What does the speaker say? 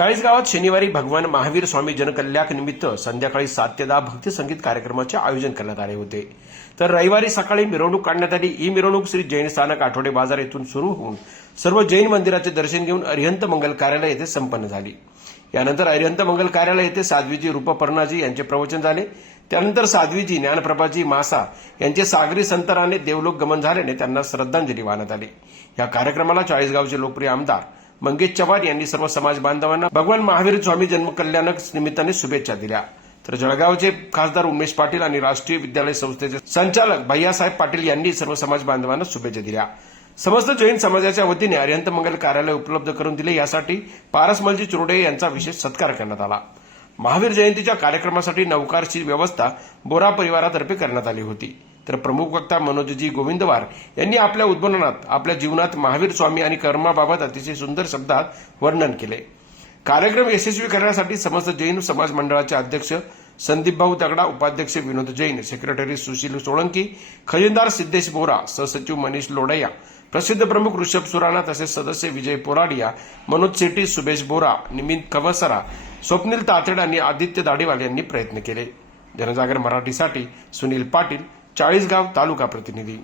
चाळीस गावात शनिवारी भगवान महावीर स्वामी जनकल्याण निमित्त संध्याकाळी सात ते दहा भक्ती संगीत कार्यक्रमाचे आयोजन करण्यात आले होते. तर रविवारी सकाळी मिरवणूक काढण्यात आली. ही मिरवणूक श्री जैन स्थानक आठवडे बाजार येथून सुरू होऊन सर्व जैन मंदिराचे दर्शन घेऊन अरिहंत मंगल कार्यालय येथे संपन्न झाली. यानंतर अरिहंत मंगल कार्यालय येथे साध्वीजी रूपपर्णाजी यांचे प्रवचन झाले. त्यानंतर साध्वीजी ज्ञानप्रभाजी मासा यांचे सागरी संतराने देवलोक गमन झाल्याने त्यांना श्रद्धांजली वाहण्यात आली. या कार्यक्रमाला चाळीसगावचे लोकप्रिय आमदार मंगेश चव्हाण यांनी सर्व समाज बांधवांना भगवान महावीर स्वामी जन्मकल्याणक निमित्ताने शुभेच्छा दिल्या. तर जळगावचे खासदार उमेश पाटील आणि राष्ट्रीय विद्यालय संस्थेचे संचालक भैयासाहेब पाटील यांनी सर्व समाज बांधवांना शुभेच्छा दिल्या. समस्त जैन समाजाच्या वतीने अरिहंत मंगल कार्यालय उपलब्ध करून दिले. यासाठी पारसमलजी चुरडे यांचा विशेष सत्कार करण्यात आला. महावीर जयंतीच्या कार्यक्रमासाठी नौकारची व्यवस्था बोरा परिवारातर्फे करण्यात आली होती. तर प्रमुख वक्ता मनोजजी गोविंदवार यांनी आपल्या उद्बोधनात आपल्या जीवनात महावीर स्वामी आणि कर्माबाबत अतिशय सुंदर शब्दात वर्णन केले. कार्यक्रम यशस्वी करण्यासाठी समस्त जैन समाज मंडळाचे अध्यक्ष संदीप भाऊ दगडा उपाध्यक्ष विनोद जैन सेक्रेटरी सुशील सोळंकी खजिनदार सिद्धेश बोरा सहसचिव मनीष लोडया प्रसिद्ध प्रमुख ऋषभ सुराणा तसेच सदस्य विजय पोराडिया मनोज सेठी सुभेश बोरा निमित कवसरा स्वप्नील तातेड आणि आदित्य दाढीवाल यांनी प्रयत्न केले. जनजागर मराठीसाठी सुनील पाटील ચાળીસગાંવ તાલુકા પ્રતિનિધિ